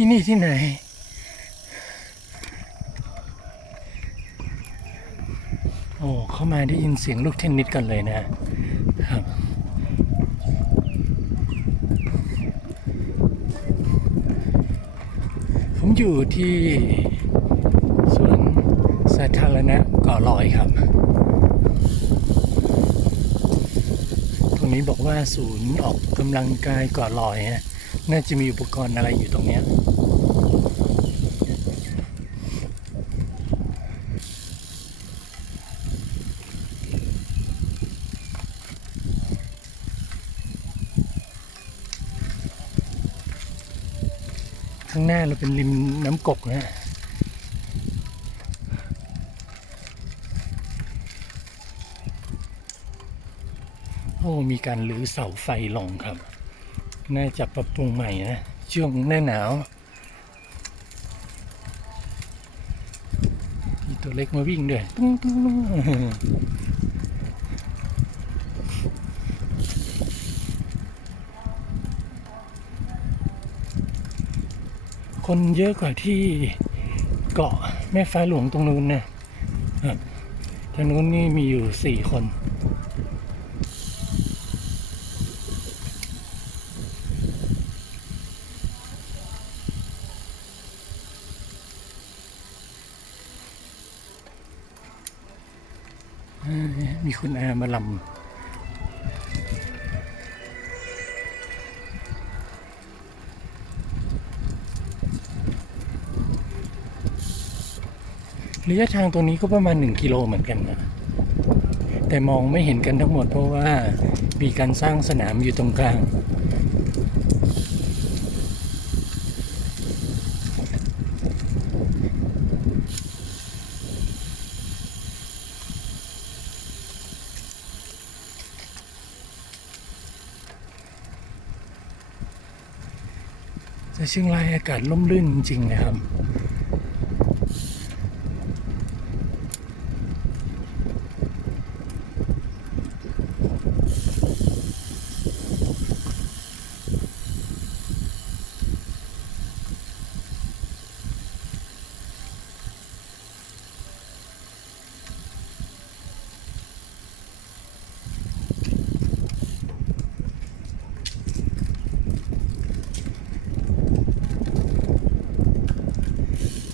ที่นี่ที่ไหน โอ้เข้ามาได้ยินเสียงลูกเทนนิสกันเลยนะครับผมอยู่ที่สวนสาธารณะเกาะลอยครับ ตรงนี้บอกว่าศูนย์ออกกำลังกายเกาะลอยนะ น่าจะมีอุปกรณ์อะไรอยู่ตรงเนี้ยข้างหน้าเราเป็นริมน้ำกกนะโอ้มีการรื้อเสาไฟลงครับ น่าจะปรับปรุงใหม่นะ ช่วงหน้าหนาวมีตัวเล็กมาวิ่งด้วยตุ้งตุ้งตุ้งคนเยอะกว่าที่เกาะแม่ฟ้าหลวงตรงนู้นนะครับทางนู้นนี่มีอยู่สี่คน เอ้ย มีคุณอามาลำระยะทางตรงนี้ก็ประมาณ 1 กิโลเหมือนกันนะ แต่มองไม่เห็นกันทั้งหมดเพราะว่ามีการสร้างสนามอยู่ตรงกลาง แต่เชียงรายอากาศร่มรื่นจริงๆนะครับ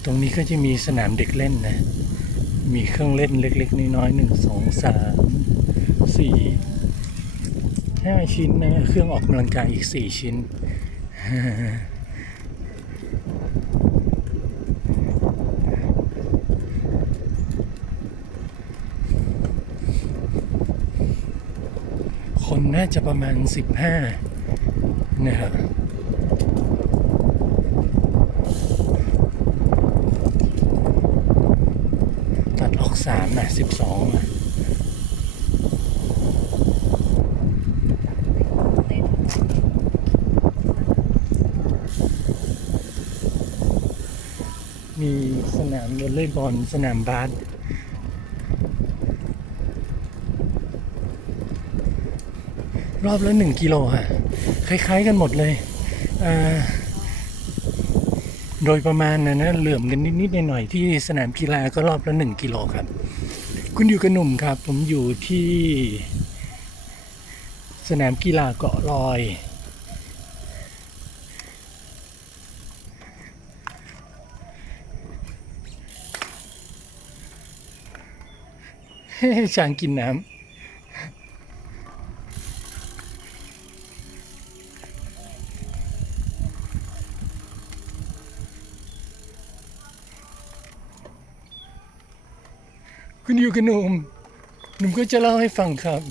ตรงนี้ก็จะมีสนามเด็กเล่นนะ มีเครื่องเล่นเล็ก ๆ น้อยๆหนึ่งสองสามสี่ห้าชิ้นนะ เครื่องออกกำลังกายอีกสี่ชิ้น คนน่าจะประมาณสิบห้านะครับ ตัดออกสามอะสิบสองอะมีสนามวอลเลย์บอลสนามบาสรอบละหนึ่งกิโลค่ะคล้ายๆกันหมดเลยอ่า โดยประมาณนะนะเหลื่อมกันนิดๆหน่อยๆที่สนามกีฬาก็รอบละหนึ่งกิโลครับ คุณอยู่กับหนุ่มครับ ผมอยู่ที่ สนามกีฬาเกาะลอย ช้างกินน้ำ คุณอยู่กับหนุ่มหนุ่มก็จะเล่าให้ฟังครับ